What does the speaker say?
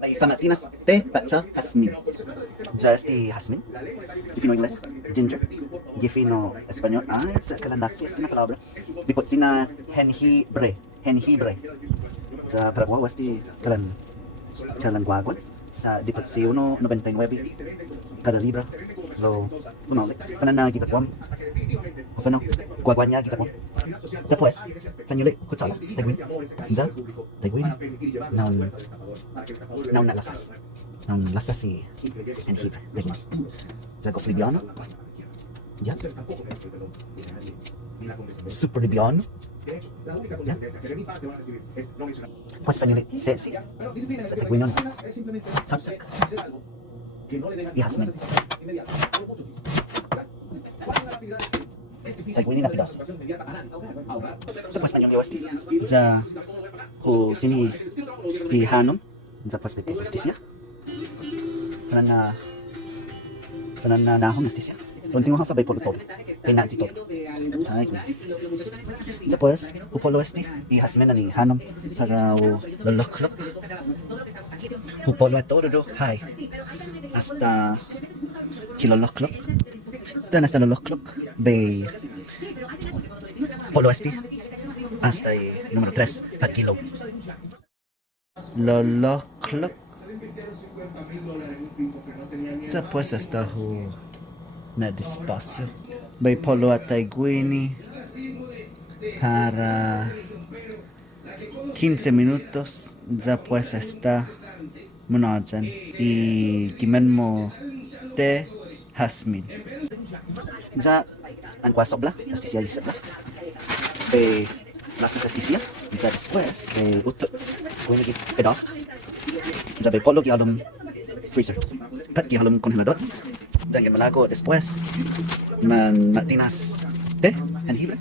May famatinas te pacha jasmine. Ya este jasmine. Gifino inglés. Ginger. Gifino español. Ay, sa kalandaki es una palabra. Dipot sina jengibre. Jengibre. Sa Paraguay este kalanguaguan. Sa dipot si 1.99 cada libra. Lo uno panan na kita kuam. O paano? Guaguanya kita kuam. Después, pañole kutsala. Tagwin. Ya. Tagwin. Non lasas. Non lasas si jengibre. Tagwin. Zagos libiano. Ya. Super libiano. Ya. Pues pañole sesi. Tagwinon. Satsak. Y jasmine. Tagwinin na pilos. Tapos pañole wasti. Za ho sini ihanom. Zapas may justisya. Fanan na nahong justisya. Unting mga fabay polo todo. Pinansi todo. Ay. Tapos, upolo este, ihasmen na ni hanom para loloklok. Upolo todo do, hay. Hasta kiloloklok. Dan hasta loloklok. Bay polo este. Hasta número 3, per kilo. Loloklok. Después hasta na despacio. Bay polo at Taiguini para 15 minutos. Después está monodzen y kimen mo te jasmine. Ya angkua sobla, asticia lisabla. Bay lasas asticia. Ya después uto kuini pedazos. Ya bay polo gialum freezer. Pat gialum congelador. Dan que malaco después matinas té jengibre